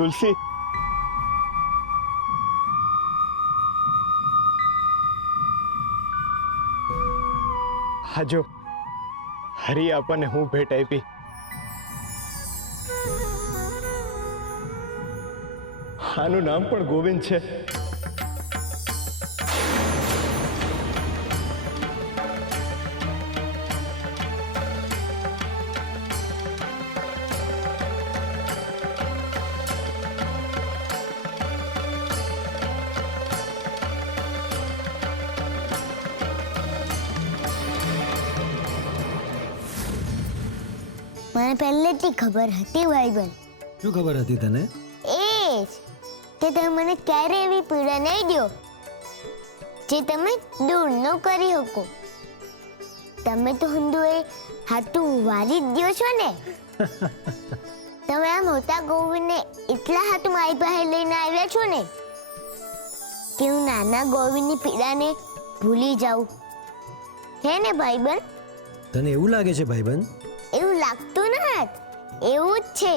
તુલસી, હા જો હરી આપણને હું ભેટ આપી. આનું નામ પણ ગોવિંદ છે. મને પહેલેથી ખબર હતી ભાઈબંધ. શું ખબર હતી તને? એ જ કે તમે મને ક્યારે એવી પીડા નહીં દો જે તમે દૂર ન કરી શકો. તમે તો હંધુએ હાથું વારી જ દો છો ને. તમે આ મોટા ગોવિંદને એટલા હાથ મારી પાસે લઈને આવ્યા છો ને કે હું નાના ગોવિંદની પીડાને ભૂલી જાઉં. હે ને ભાઈબંધ? તને એવું લાગે છે ભાઈબંધ? એવું લાગતું નથી, એવું જ છે.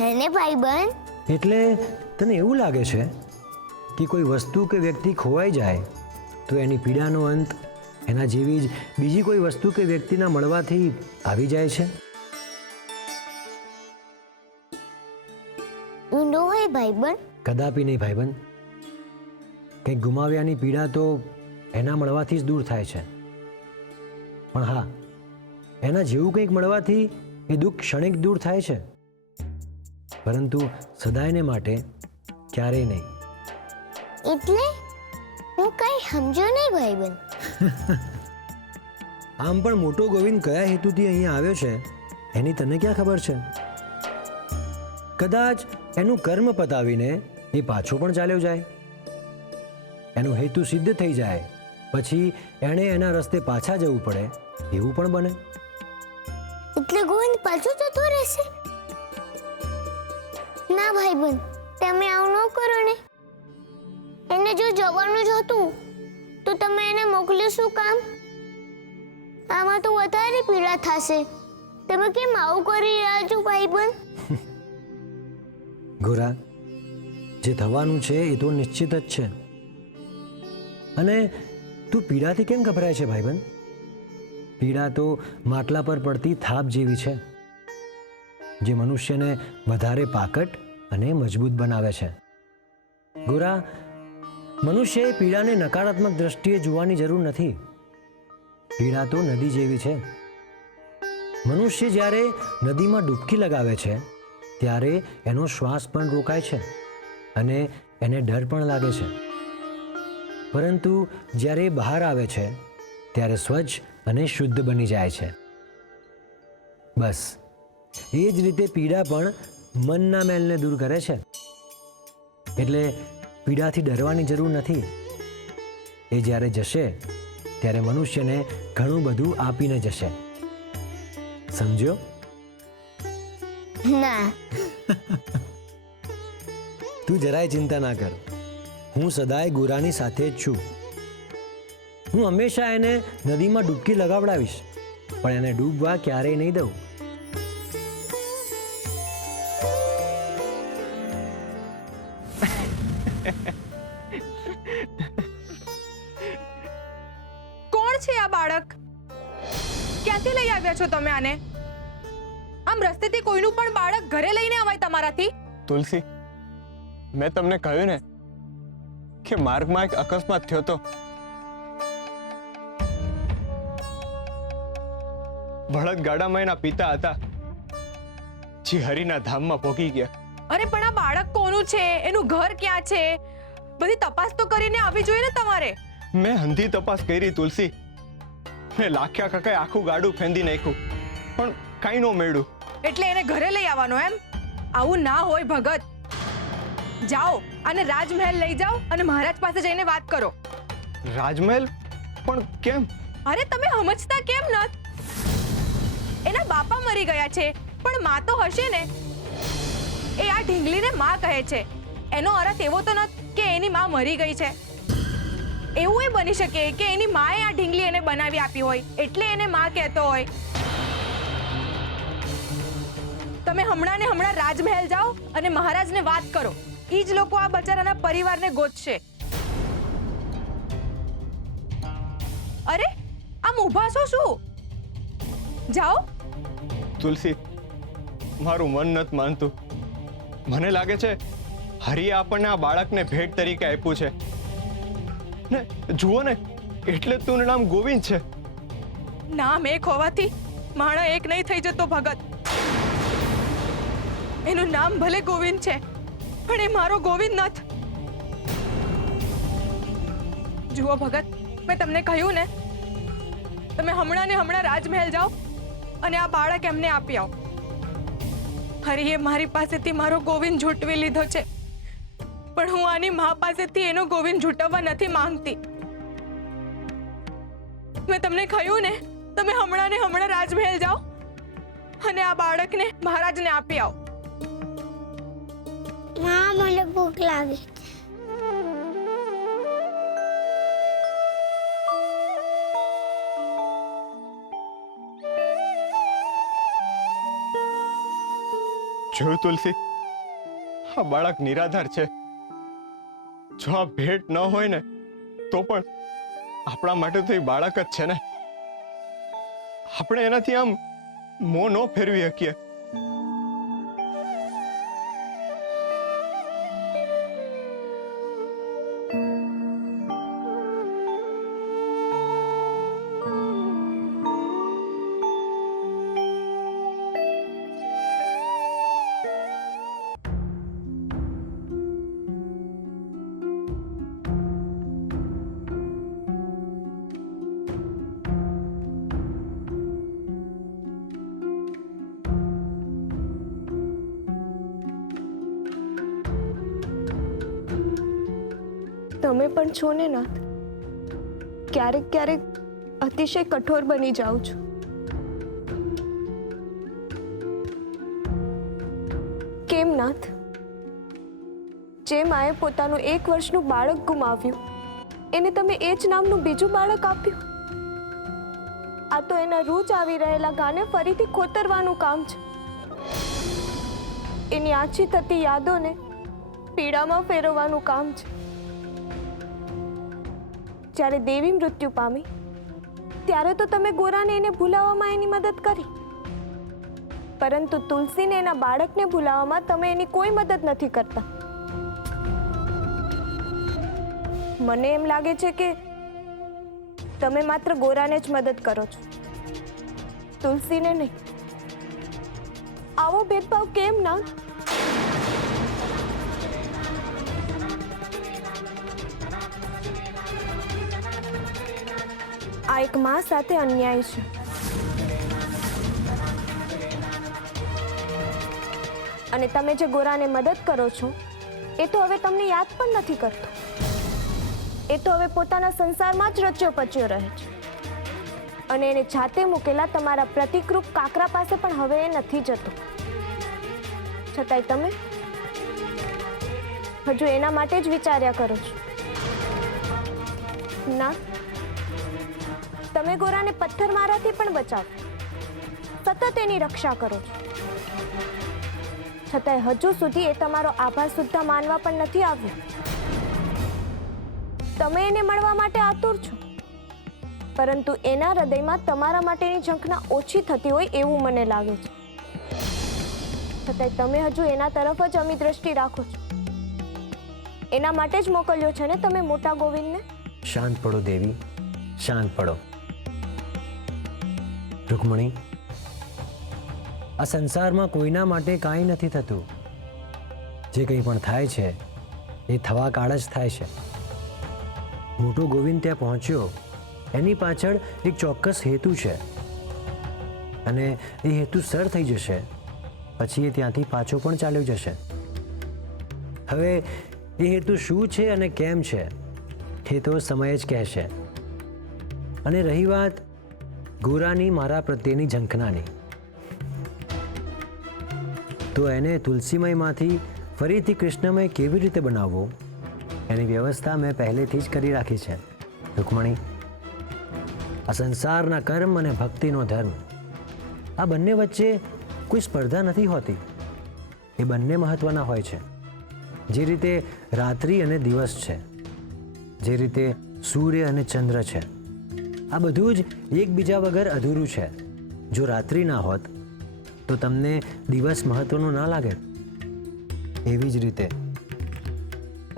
હે ને ભાઈબંધ? એટલે તને એવું લાગે છે કે કોઈ વસ્તુ કે વ્યક્તિ ખોવાઈ જાય તો એની પીડાનો અંત એના જેવી જ બીજી કોઈ વસ્તુ કે વ્યક્તિના મળવાથી આવી જાય છે? એવું ન હોય ભાઈબંધ. કદાપી નહીં ભાઈબંધ. કંઈક ગુમાવ્યાની પીડા તો એના મળવાથી જ દૂર થાય છે. પણ હા, એના જેવું કંઈક મળવાથી એ દુઃખ ક્ષણિક દૂર થાય છે, પરંતુ સદાયને માટે ક્યારેય નહીં. એટલે હું કઈ સમજો નહીં ભાઈબંધ. આમ પણ મોટો ગોવિંદ કયા હેતુથી અહીંયા આવ્યો છે એની તને ક્યાં ખબર છે? કદાચ એનું કર્મ પતાવીને એ પાછો પણ ચાલ્યો જાય, એનો હેતુ સિદ્ધ થઈ જાય પછી એણે એના રસ્તે પાછા જવું પડે એવું પણ બને. એટલે ગોવિંદ પાછો જતો રહેશે? ના ભાઈબંધ, તમે આવું ન કરો ને. એને જો જવાનું જ હતું તો તમે એને મોકલ્યું શું કામ? આમાં તો વધારે પીડા થશે. તમે કેમ આવું કરી રહ્યા છો ભાઈબંધ? ગોરા, જે થવાનું છે એ તો નિશ્ચિત જ છે. અને તું પીડાથી કેમ ગભરાય છે ભાઈબંધ? પીડા તો માટલા પર પડતી થાપ જેવી છે, જે મનુષ્યને વધારે પાકટ અને મજબૂત બનાવે છે. ગોરા, મનુષ્યએ પીડાને નકારાત્મક દ્રષ્ટિએ જોવાની જરૂર નથી. પીડા તો નદી જેવી છે. મનુષ્ય જ્યારે નદીમાં ડૂબકી લગાવે છે ત્યારે એનો શ્વાસ પણ રોકાય છે અને એને ડર પણ લાગે છે, પરંતુ જ્યારે એ બહાર આવે છે ત્યારે સ્વચ્છ અને શુદ્ધ બની જાય છે. બસ એ જ રીતે પીડા પણ મનના મેલને દૂર કરે છે. એટલે પીડાથી ડરવાની જરૂર નથી. એ જ્યારે જશે ત્યારે મનુષ્યને ઘણું બધું આપીને જશે. સમજ્યો? ના. તું જરાય ચિંતા ના કર. હું સદાય ગોરાની સાથે જ છું. હું હંમેશા એને નદીમાં ડૂબકી લગાવડાવીશ, પણ એને ડૂબવા ક્યારેય નહીં દઉં. કોણ છે આ બાળક? ક્યાંથી લઈ આવ્યા છો તમે આને? આમ રસ્તેથી કોઈનું પણ બાળક ઘરે લઈને અવાય તમારાથી? તુલસી, મેં તમને કહ્યું ને કે માર્ગમાં એક અકસ્માત થયો તો. બળદ ગાડામાં એના પિતા હતા, જે હરિના ધામમાં ભોગી ગયા. અરે પણ આ બાળક કોનું છે? એનું ઘર ક્યાં છે? બધી તપાસ તો કરીને આવી જોઈએ ને તમારે. મેં હંધી તપાસ કરી તુલસી. મેં લાખ્યા કાકાએ આખું ગાડું ફેંદી નાખ્યું, પણ કાંઈ ન મળ્યું. એટલે એને ઘરે લઈ આવવાનો એમ? આવું ના હોય ભગત. જાઓ અને રાજમહેલ લઈ જાઓ અને મહારાજ પાસે જઈને વાત કરો. રાજમહેલ? પણ કેમ? અરે તમે સમજતા કેમ નત? એના બાપા મરી ગયા છે, પણ માં તો હશે ને. એ આ ઢીંગલીને માં કહે છે. એનો અર્થ એવો તો નથી કે એની માં મરી ગઈ છે. એવું એ બની શકે કે એની માએ આ ઢીંગલી એને બનાવી આપી હોય, એટલે એને માં કહેતો હોય. તમે હમણાં ને હમણાં રાજમહેલ જાઓ અને મહારાજને વાત કરો. ઈ જ લોકો આ બચારાના પરિવારને ગોતશે. અરે આમ ઊભા છો શું? જાઓ. તુલસી, મારું મન નથી માનતું. મને લાગે છે હરિએ આપણને આ બાળકને ભેટ તરીકે આપ્યું છે ને. જુઓ ને, એટલે જ તું નામ ગોવિંદ છે. નામ એક હોવાથી માણા એક નહીં થઈ જતો ભગત. એનું નામ ભલે ગોવિંદ છે, પણ એ મારો ગોવિંદ નથી. જુઓ ભગત, મેં તમને કહ્યું ને, તમે હમણાં ને હમણાં રાજમહેલ જાઓ અને આ બાળક એમને આપી આવો. હરિએ મારી પાસેથી મારો ગોવિંદ ઝૂંટવી લીધો છે, પણ હું આની મા પાસેથી એનો ગોવિંદ ઝૂંટવવા નથી માંગતી. મેં તમને કહ્યું ને, તમે હમણાં ને હમણાં રાજમહેલ જાઓ અને આ બાળકને મહારાજને આપી આવો. માં, મને ભૂખ લાગી. જોયું તુલસી, આ બાળક નિરાધાર છે. જો આ ભેટ ન હોય ને તો પણ આપણા માટે તો એ બાળક જ છે ને. આપણે એનાથી આમ મોં ન ફેરવી શકીએ. તમે પણ છો ને નાથ, ક્યારેક ક્યારેક અતિશય કઠોર બની જાઉં છું. કેમ નાથ? જે માએ પોતાનું 1 વર્ષનું બાળક ગુમાવ્યું, એને તમે એ જ નામનું બીજું બાળક આપ્યું. આ તો એના રોજ આવી રહેલા ગાને ફરીથી ખોતરવાનું કામ છે. એની આછી થતી યાદોને પીડામાં ફેરવવાનું કામ છે. જ્યારે દેવી મૃત્યુ પામી ત્યારે તો તમે ગોરાને એને ભૂલાવવામાં એની મદદ કરી, પરંતુ તુલસીને એના બાળકને ભૂલાવવામાં તમે એની કોઈ મદદ નથી કરતા. મને એમ લાગે છે કે તમે માત્ર ગોરાને જ મદદ કરો છો, તુલસીને નહીં. આવો ભેદભાવ કેમ ના? આ એક માં સાથે અન્યાય છે. અને તમે જે ગોરાને મદદ કરો છો એ તો હવે તમને યાદ પણ નથી કરતો. એ તો હવે પોતાના સંસારમાં જ રચ્યો પચ્યો રહે છે. અને એને જાતે મૂકેલા તમારા પ્રતિકરૂપ કાકરા પાસે પણ હવે એ નથી જતો. છતાંય તમે હજુ એના માટે જ વિચાર્યા કરો છો ના? તમે ગોરાને પથ્થરમારાથી પણ બચાવો, સતત એની રક્ષા કરો છો, છતાંય હજુ સુધી એ તમારો આભાર સુદ્ધા માનવા પણ નથી આવ્યો. તમે એને મળવા માટે આતુર છો, પરંતુ એના હૃદયમાં તમારા માટેની ઝંખના ઓછી થતી હોય એવું મને લાગે છે. છતાંય તમે હજુ એના તરફ જ અમી દ્રષ્ટિ રાખો છો. એના માટે જ મોકલ્યો છે ને તમે મોટા ગોવિંદને? શાંત પડો દેવી, શાંત પડો. રૂકમણી, આ સંસારમાં કોઈના માટે કાંઈ નથી થતું. જે કંઈ પણ થાય છે એ થવા કાળ જ થાય છે. મોટો ગોવિંદ ત્યાં પહોંચ્યો, એની પાછળ એક ચોક્કસ હેતુ છે, અને એ હેતુ સર થઈ જશે પછી એ ત્યાંથી પાછો પણ ચાલ્યો જશે. હવે એ હેતુ શું છે અને કેમ છે એ તો સમય જ કહેશે. અને રહી વાત ગોરાની મારા પ્રત્યેની ઝંખનાની, તો એને તુલસીમયમાંથી ફરીથી કૃષ્ણમય કેવી રીતે બનાવવો એની વ્યવસ્થા મેં પહેલેથી જ કરી રાખી છે. રૂકમણી, આ સંસારના કર્મ અને ભક્તિનો ધર્મ, આ બંને વચ્ચે કોઈ સ્પર્ધા નથી હોતી. એ બંને મહત્વના હોય છે. જે રીતે રાત્રિ અને દિવસ છે, જે રીતે સૂર્ય અને ચંદ્ર છે, આ બધું જ એકબીજા વગર અધૂરું છે. જો રાત્રિ ના હોત તો તમને દિવસ મહત્વનો ના લાગે. એવી જ રીતે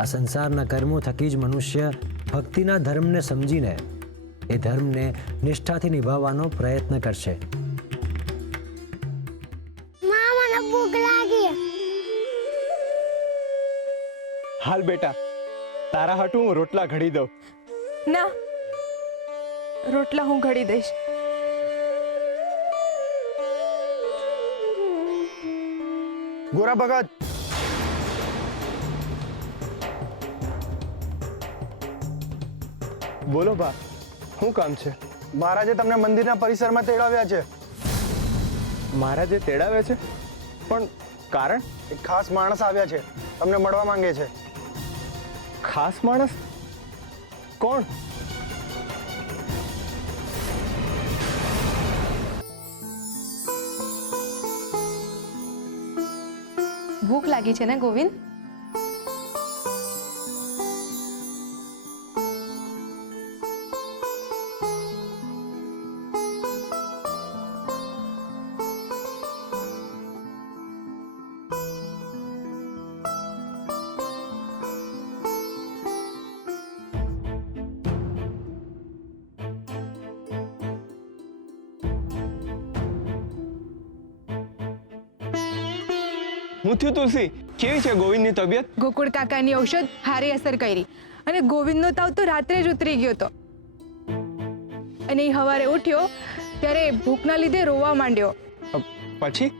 આ સંસારના કર્મો થકી જ મનુષ્ય ભક્તિના ધર્મને સમજીને એ ધર્મને નિષ્ઠાથી નિભાવવાનો પ્રયત્ન કરશે. મને ભૂખ લાગી. હાલ બેટા, તારા હાટું હું રોટલા ઘડી દઉં. ના, રોટલા હું ઘડી દઈશ. ગોરા ભગત, બોલો બા, શું કામ છે? મહારાજે તમને મંદિરના પરિસરમાં તેડાવ્યા છે. મહારાજે તેડાવે છે, પણ કારણ? એક ખાસ માણસ આવ્યા છે, તમને મળવા માંગે છે. ખાસ માણસ? કોણ? ભૂખ લાગી છે ને ગોવિંદ? હું થયું તુલસી? કેવી છે ગોવિંદની તબિયત? ગોકુળ કાકાની ઔષધ હારી અસર કરી અને ગોવિંદનો તાવ તો રાત્રે જ ઉતરી ગયો હતો. અને એ સવારે ઉઠ્યો ત્યારે ભૂખના લીધે રોવા માંડ્યો. પછી?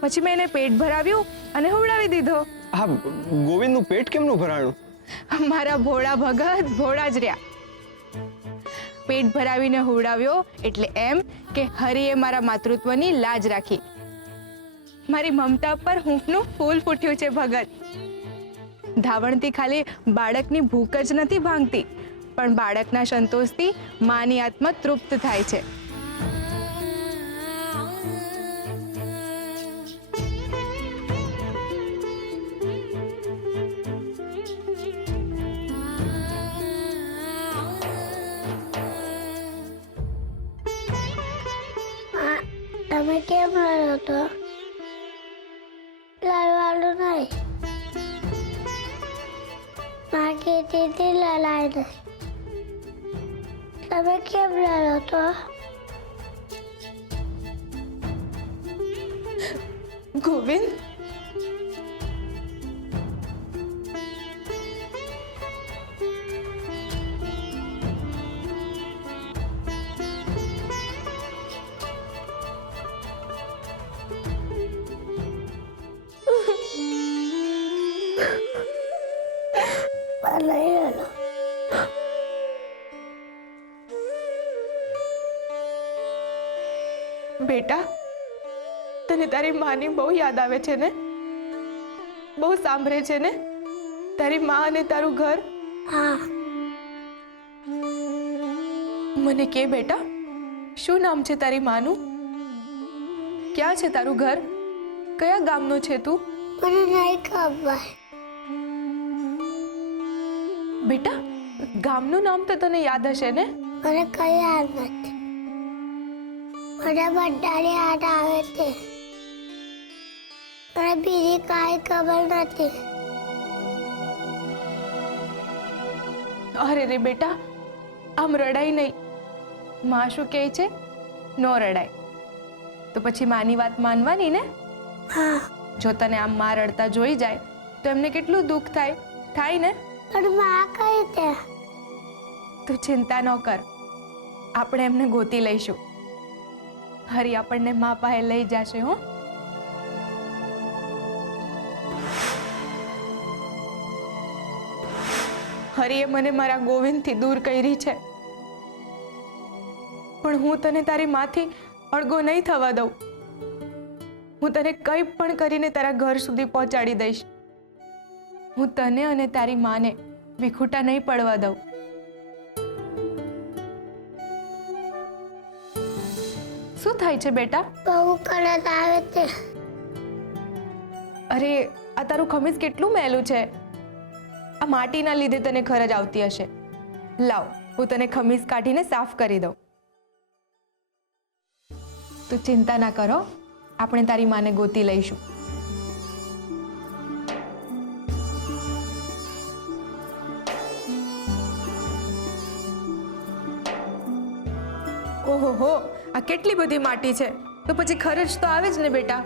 પછી મેં એને પેટ ભરાવ્યું અને હુવડાવી દીધો. હા, ગોવિંદનું પેટ કેમનું ભરાણું? મારા ભોળા ભગત ભોળા જ રહ્યા. પેટ ભરાવીને હુવડાવ્યો એટલે એમ કે હરિએ મારા માતૃત્વની લાજ રાખી. મારી મમતા પર હૂંફનું ફૂલ ફૂટ્યું છે ભગત. ધાવણથી ખાલી બાળકની ભૂખ જ નથી ભાંગતી, પણ બાળકના સંતોષથી માની આત્મા તૃપ્ત થાય છે. તમે કેમ રહ્યો તો? લડવાનું નહીં. માગી દીધી લડાઈ નહીં. તમે કેમ લડો તો? ગોવિંદ, નહીં લડો. બેટા, તને તારી માની બહુ યાદ આવે છે ને? બહુ સાંભળે છે ને તારી માં અને તારું ઘર? હા. મને કે બેટા, શું નામ છે તારી માનું? ક્યાં છે તારું ઘર? કયા ગામનો છે તું? મને નહીં ખબર. બેટા, ગામનું નામ તો તને યાદ હશે ને? મને કઈ યાદ નથી. મને બધાની યાદ આવે છે. મને બીજી કાંઈ ખબર નથી. અરે રે બેટા, આમ રડાય નહીં. માં શું કહે છે? નો રડાય. તો પછી માની વાત માનવાની ને? હા. જો તને આમ માં રડતા જોઈ જાય તો એમને કેટલું દુઃખ થાય? થાય ને? પણ માં કઈ છે? તું ચિંતા ન કર, આપણે એમને ગોતી લઈશું. હરી આપણને માં પાસે લઈ જશે. હો, હરીએ મને મારા ગોવિંદથી દૂર કરી છે, પણ હું તને તારી માંથી અળગો નહીં થવા દઉં. હું તને કંઈ પણ કરીને તારા ઘર સુધી પહોંચાડી દઈશ. હું તને અને તારી માને વિખૂટા નહીં પડવા દઉં. શું થાય છે બેટા? બહુ કળત આવે છે. અરે આ તારું ખમીસ કેટલું મેલું છે. આ માટીના લીધે તને ખરજ આવતી હશે. લાવ હું તને ખમીસ કાઢીને સાફ કરી દઉં. તું ચિંતા ના કરો, આપણે તારી માને ગોતી લઈશું. ઓહો, આ કેટલી બધી માટી છે, તો પછી ખરજ તો આવે જ ને બેટા.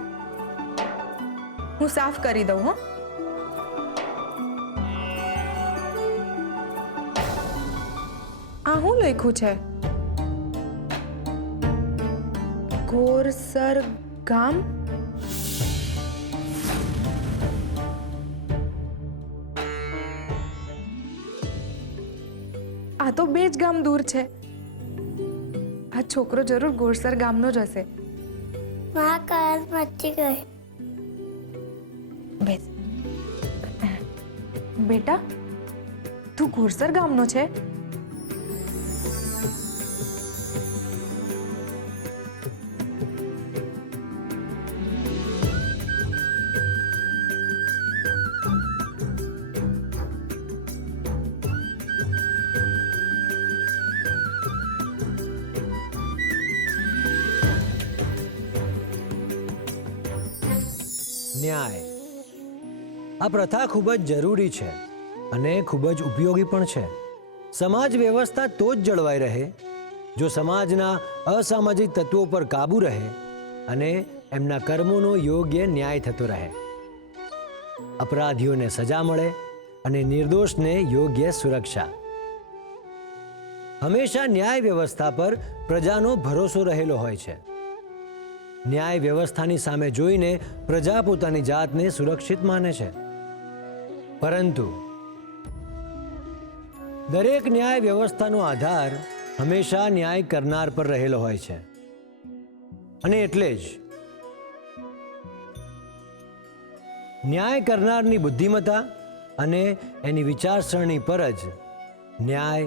હું સાફ કરી દઉં. હો, આ શું લખ્યું છે? ગોરસર ગામ. આ તો બે જ ગામ દૂર છે. આ છોકરો જરૂર ગોરસર ગામનો જ હશે. માં કળત મચી ગઈ. બેસ. બેટા, તું ગોરસર ગામનો છે? ન્યાય આ પ્રથા ખૂબ જ જરૂરી છે અને ખૂબ જ ઉપયોગી પણ છે. સમાજ વ્યવસ્થા તો જ જળવાઈ રહે જો સમાજના અસામાજિક તત્વો પર કાબૂ રહે અને એમના કર્મોનો યોગ્ય ન્યાય થતો રહે. અપરાધીઓને સજા મળે અને નિર્દોષને યોગ્ય સુરક્ષા. હંમેશા ન્યાય વ્યવસ્થા પર પ્રજાનો ભરોસો રહેલો હોય છે. ન્યાય વ્યવસ્થાની સામે જોઈને પ્રજા પોતાની જાતને સુરક્ષિત માને છે. પરંતુ દરેક ન્યાય વ્યવસ્થાનો આધાર હંમેશા ન્યાય કરનાર પર રહેલો હોય છે અને એટલે જ ન્યાય કરનારની બુદ્ધિમત્તા અને એની વિચારસરણી પર જ ન્યાય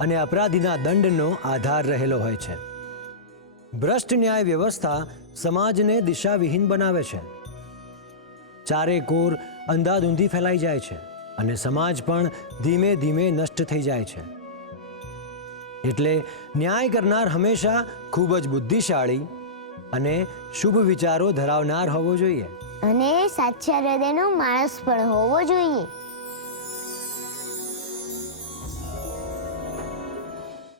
અને અપરાધીના દંડનો આધાર રહેલો હોય છે. ભ્રષ્ટ ન્યાય વ્યવસ્થા સમાજને દિશાવિહીન બનાવે છે. ચારે કોર અંધાધૂંધી ફેલાઈ જાય છે અને સમાજ પણ ધીમે ધીમે નષ્ટ થઈ જાય છે. એટલે ન્યાય કરનાર હંમેશા ખૂબ જ બુદ્ધિશાળી અને શુભ વિચારો ધરાવનાર હોવો જોઈએ અને સાચા હૃદયનો માણસ પણ હોવો જોઈએ.